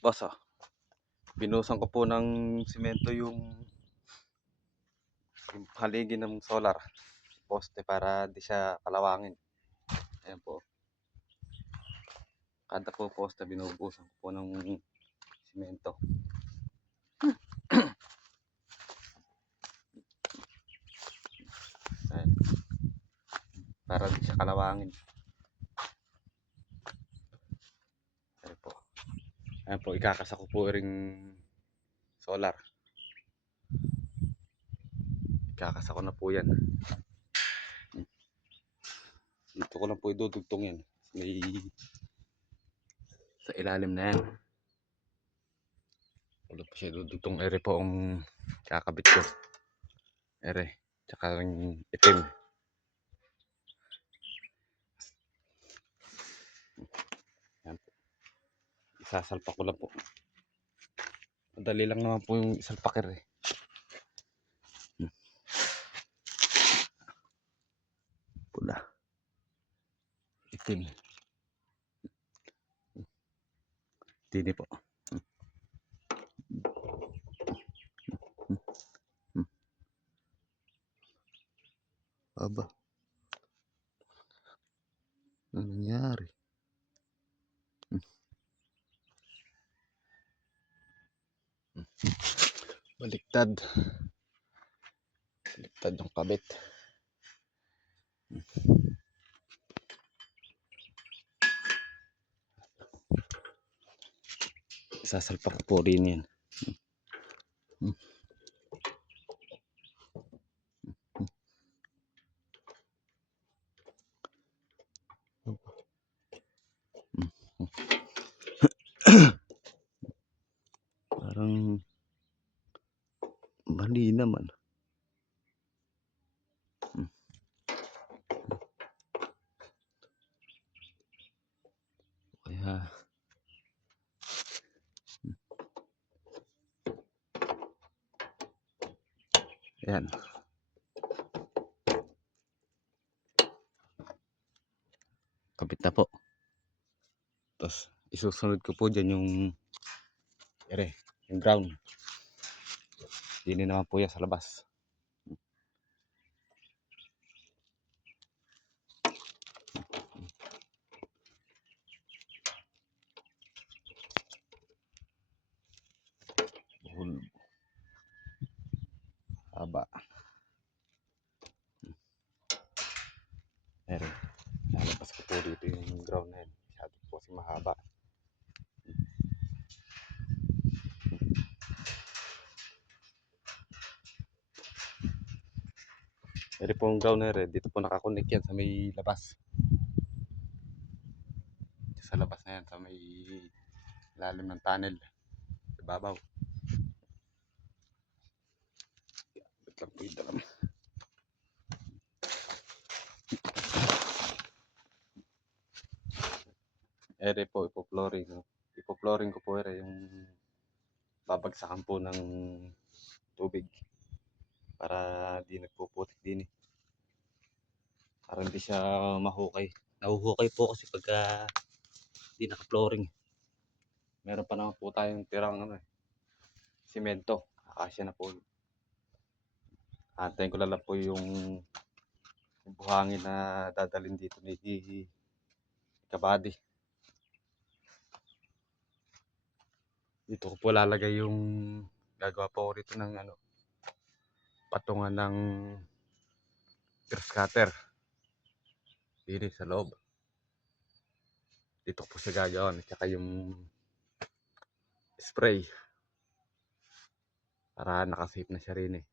Boss, binuhusan ko po ng simento yung haligi ng solar poste para di siya kalawangin. Ayan po. Kada po poste binubuhusan ko po ng simento. Ayan. Para di siya kalawangin. Ayan po. Ayan po, ikakasa ko po ring solar. Ikakasa ko na po yan. Dito ko lang po idudugtong yan. May sa ilalim na yan. Wala po siya idudugtong. Ere po ang kakabit ko. Ere. Tsaka ring itim. Yan po. Isasalpak ko lang po. Madali lang naman po yung isalpakir eh. Pula. Itim. Tini po. Aba. Ano nangyari? Baliktad. Baliktad yung kabit. Sasalpak po rin yan. Parang mali naman. Kaya yan. Kapit na po. Tapos isusunod ko po dyan yung ground. Hindi naman po yan sa labas. Buhol. Haba. Ere. Lalabas ko po dito yung ground na yan. Masyado po kasi mahaba. Ere po yung ground na yan. Dito po nakakonect yan sa may labas. Sa labas na yan. Sa may lalim ng tunnel. Sa babaw. Ba't lang po yung dalam. Ere po, ipo-flooring. Ipo-flooring ko po ere yung babagsakan po ng tubig para di nagpuputik din eh. Para hindi siya mahukay. Nahuhukay po kasi pagka di naka-flooring. Meron pa naman po tayong tirang simento. Akasya na po. Antayin ko lang po yung buhangin na dadalhin dito ni Kabady. Dito ko po lalagay yung gagawa po rito ng patungan ng grass cutter. Dito sa loob. Dito ko po siya gagawa. At saka yung spray. Para nakasafe na siya rin eh.